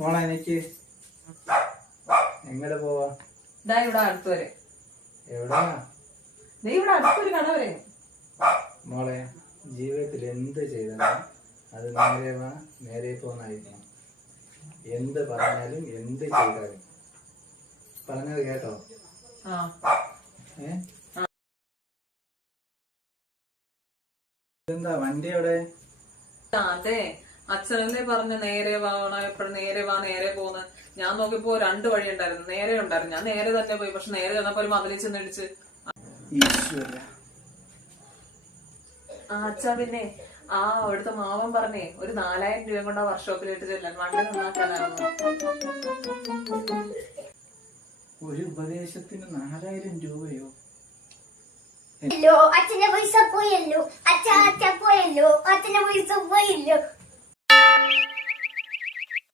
മോളെ എനിക്ക് എങ്ങനെ പോവാ? ഇവിടെ അടുത്ത് വരെ. എവിടാ? ഇവിടെ അടുത്തൊരു കട വരെ. മോളെ, ജീവിതത്തിൽ എന്ത് ചെയ്താലും അത് നേരെ വാ നേരെ പോന്നായിരിക്കണം. എന്ത് പറഞ്ഞാലും എന്ത് ചെയ്താലും. പറഞ്ഞത് കേട്ടോ? എന്താ വണ്ടി എവിടെ? അതെ, അച്ഛനല്ലേ പറഞ്ഞു നേരെ വാണോ, എപ്പോഴും നേരെ വാ നേരെ പോന്ന്. ഞാൻ നോക്കിയപ്പോ 2 വഴി ഉണ്ടായിരുന്നു, നേരെ ഉണ്ടായിരുന്നു. ഞാൻ നേരെ തന്നെ പോയി. പക്ഷെ നേരെ ചെന്നപ്പോ ഒരു മതിലിൽ ചെന്നിടിച്ച്. അച്ഛാ, പിന്നെ അവിടുത്തെ മാമൻ പറഞ്ഞേ ഒരു 4000 രൂപ കൊണ്ട് ആ വർക്ക്ഷോപ്പിലിട്ട് ചെല്ലാൻ, വണ്ടി നന്നാക്കാനായിരുന്നു. ഒരു ഉപദേശത്തിന് 4000 രൂപയോ? അച്ഛന്റെ പൈസ പോയല്ലോ, അച്ഛ പോയല്ലോ, അച്ഛന്റെ പൈസ പോയല്ലോ.